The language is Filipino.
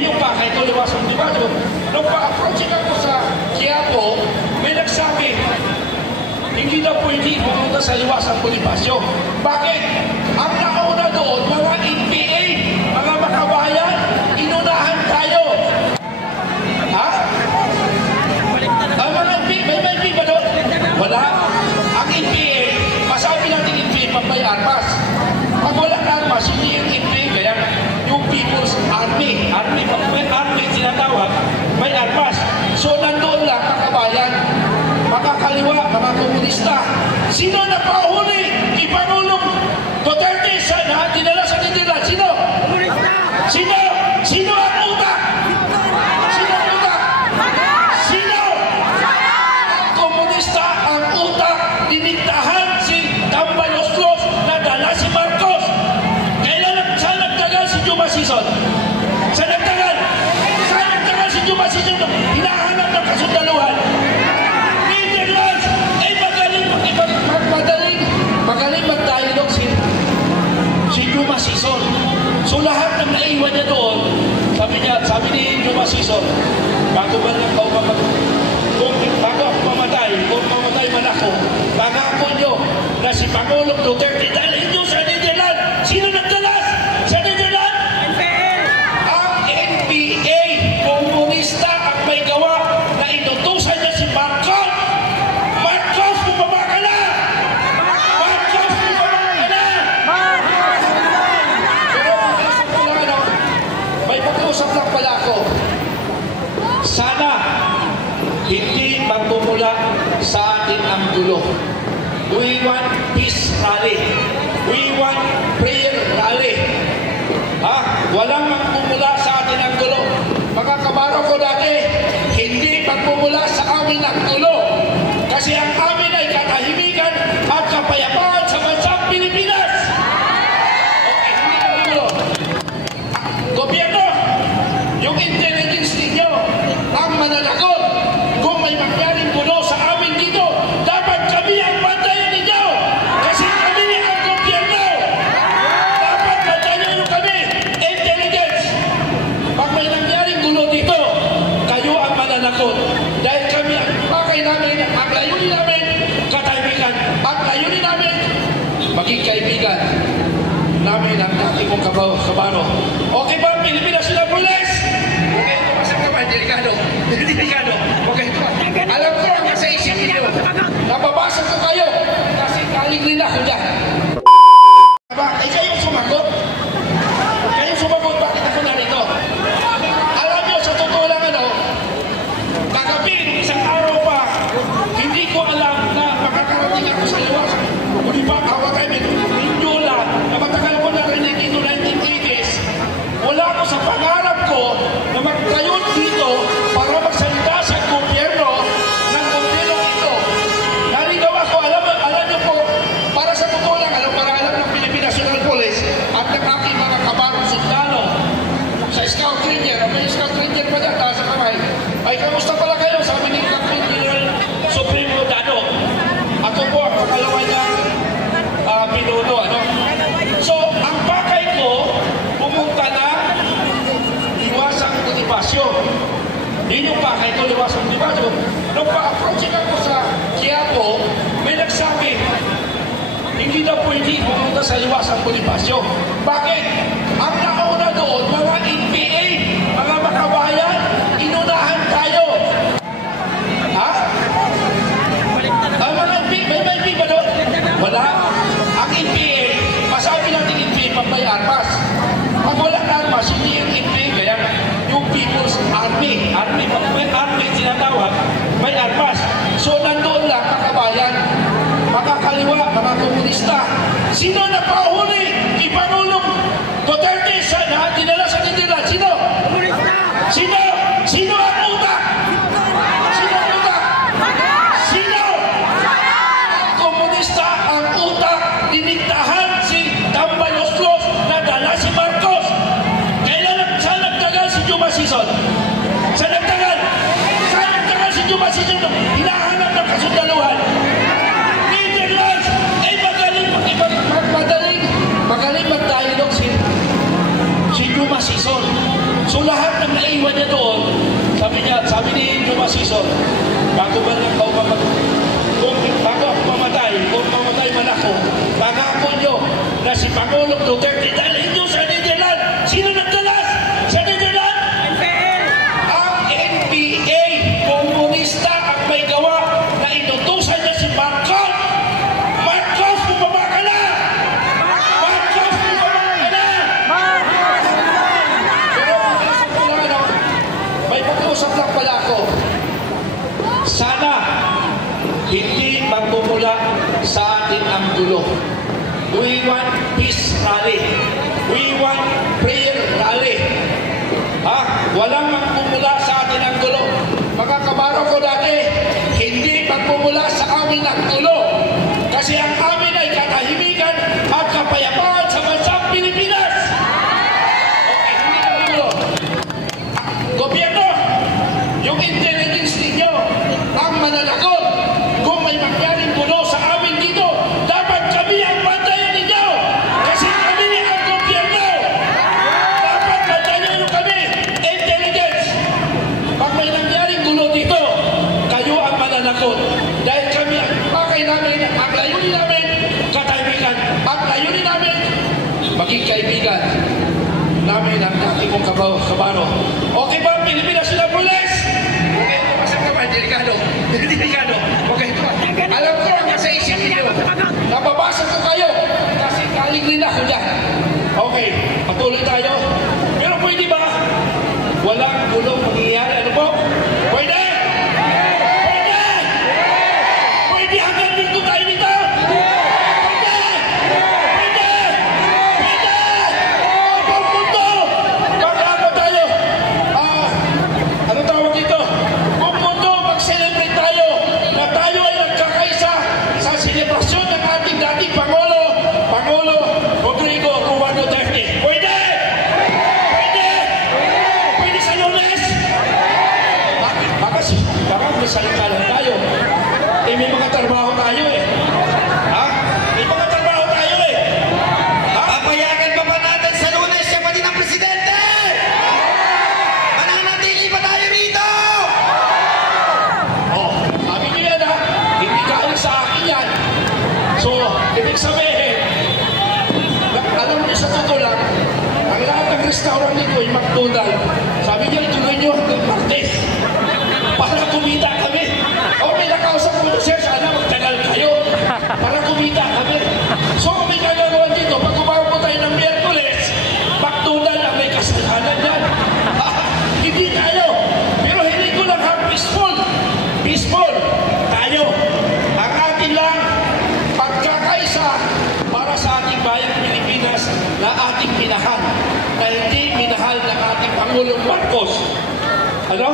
Yun yung pakay ko, liwasang Bonifacio. Nung pa-approaching ako sa Quiapo, may nagsabi, hindi na pwede pumunta sa liwasang Bonifacio. Bakit? Ang nauna doon, mga NPA, mga makabayan, inunahan tayo. Ha? Ang mga NPA, may NPA ba doon? Wala. Ang NPA, masabi natin NPA pag may armas. Pag walang armas, hindi yung NPA, kaya yung People's Army. Pag may army sinatawag, may armas. So nandoon lang, makabayan, makakaliwa, mga komunista. Sino na pauhuli? Ipangulong Duterte sa dinala sa Nitilan. Sino? Sino? Sino ang utak? Sino ang utak? Sino? Ang komunista ang utak. Diniktahan si Tambaloslos na dala si Marcos. Kailan saan nagtagal si Juma Sison? Saan nagtagal? Saan nagtagal si Juma Sison? Hinahanap ng kasundaluhan. Netherlands! Eh magaling mag-dialogue si Juma Sison. So lahat ng naiwan niya doon, sabi ni Juma Sison, bago ba lang bago ako mamatay, kung mamatay man ako, pangako nyo na si Pangulong Duterte dalhin nyo sa Netherlands. Sino nagdalas sa Netherlands? NPA! Ang NPA, komunista ang may gawa na inutusan niya si Marcos. Marcos, bumaba ka na! Marcos, bumaba ka na! Pero may pag-uusap lang pala ako. Sana hindi magmumula sa atin ang gulo. We want peace rally. We want prayer rally. Walang magmumula sa atin ang gulo. Mga kabaro ko dati, hindi magmumula sa amin ang gulo. Kasi ang amin ay katahimikan at kapayapaan sa bansang Pilipinas. Okay, hindi magmumula. Gobyerno, yung intelligence ninyo, ang mananagot. Kung may magyaring gulo sa amin dito, dapat kami ang bantayan ninyo. Kasi kami ang gobyerno. Dapat bantayan nyo kami. Intelligence. Pag may nangyaring gulo dito, kayo ang mananagot. Dahil kami ang pakay namin, ang layunin namin, katahimikan. Ang layunin namin, maging kaibigan namin ang dati mong kabaro. Okay ba, Pilipinas sila Police? Okay, tumasan ka ba? Delikado. Delikado. Okay, alam ko ang nasa isip niyo. Nababasa ko kayo. Kasi kaling rin ako dyan. Ay, kayong sumagot? Kayong sumagot, bakit ako narito? Alam nyo, sa totoo lang kagabi, isang araw pa, hindi ko alam na makakarating ako sa iwas. Kung ba, hawak kayo, ninyo lang, na matagal ko na rin dito 1980s, wala ako sa pangarap ko na magtayo dito para magsalita sa gobyerno ng gobyerno ito. Naligaw ako, alam niyo po, para sa totoo lang, para alam ng Philippine National Police at ng aking mga kabarong sundalo sa Scout Ranger, may Scout Ranger pa dyan, taas sa kamay. Ay, kamusta pala kayo? Sabi ni Captain General Supremo Dano. Ako po ang pangalawa niyang pinuno. So, ang pakay ko, pumunta na liwasang Bonifacio. Yun yung pakay ko, liwasang Bonifacio. Nung pa-approaching ako sa Quiapo, may nagsabi, hindi na pwede pumunta sa liwasang Bonifacio. Bakit? Ang nauna doon, mga NPA, mga makabayan, inunahan tayo. Ha? Ang mga NPA, may NPA ba doon? Wala. Ang NPA, masabi natin NPA pag may armas. Pag walang armas, hindi yung NPA, kaya yung People's Army. Pag may army sinatawag, may armas. So nandoon lang, makabayan, makakaliwa, mga komunista. Sino na pauhuli? Ipangulong Duterte sa dinala sa Nitilan. gulo. We want peace rally. We want prayer rally. Walang magmumula sa atin ang gulo. Mga kabaro ko dati, hindi magmumula sa amin ang gulo. Kasi ang amin ay katahimikan at kapayapaan sa bansang Pilipinas. Okay, hindi na gulo. Gobyerno, yung intelligence ninyo, ang mananakot. Kung may mangyaring gulo sa amin dito, dapat kami ang bantayan ninyo. Kasi kami ang gobyerno. Dapat bantayan kami. Intelligence. Pag may nangyaring gulo dito, kayo ang mananakot. Dahil kami ang pakay namin, ang layunin namin, katahimikan. Ang layunin namin, maging kaibigan namin ang dati mong kabaro. Okay ba, Pilipinas sila Police? Okay, masang kamay, delikado. Delikado. Okay, alam ko ang nasa isip niyo. Nababasa ko kayo. Kasi kaling rin ako dyan. Okay, patuloy tayo. Pero pwede ba? Walang gulong mangyayari. Ano po? Pwede? Pwede! Pwede hanggang dito tayo dito? Pwede! Pwede! Pwede! Ang mundo! Magkano tayo? Ano tawag dito? Ang mundo, mag-celebrate tayo na tayo ay nagkakaisa sa selebrasyon ng ating dating Pangulo Rodrigo Roa Duterte. Pwede! Pwede! Pwede sa Lunes! Baka may salita lang tayo. May mga trabaho tayo eh. May mga trabaho tayo eh. Papayagan pa ba natin sa Lunes siya pa din ang presidente? Mananatili pa tayo rito? Sabi niyo yan hindi galing sa akin yan. So, ibig sabihin, alam niyo sa totoo lang, ang lahat ng restaurant nito ay McDonald. Sabi niya, ituloy niyo hanggang Martes. Para kumita kami. May nakausap ko na siya, sana magtagal kayo. Para kumita kami. So, kung may kagagawan dito, pag umawa po tayo ng Miyerkules, McDonald ang may kasalanan yan. Hindi tayo. Pero hindi ko lang peaceful. Peaceful. Tayo. Ang atin lang pagkakaisa para sa ating bayang Pilipinas na ating minahal. Na hindi minahal ng ating Pangulong Marcos. Ano?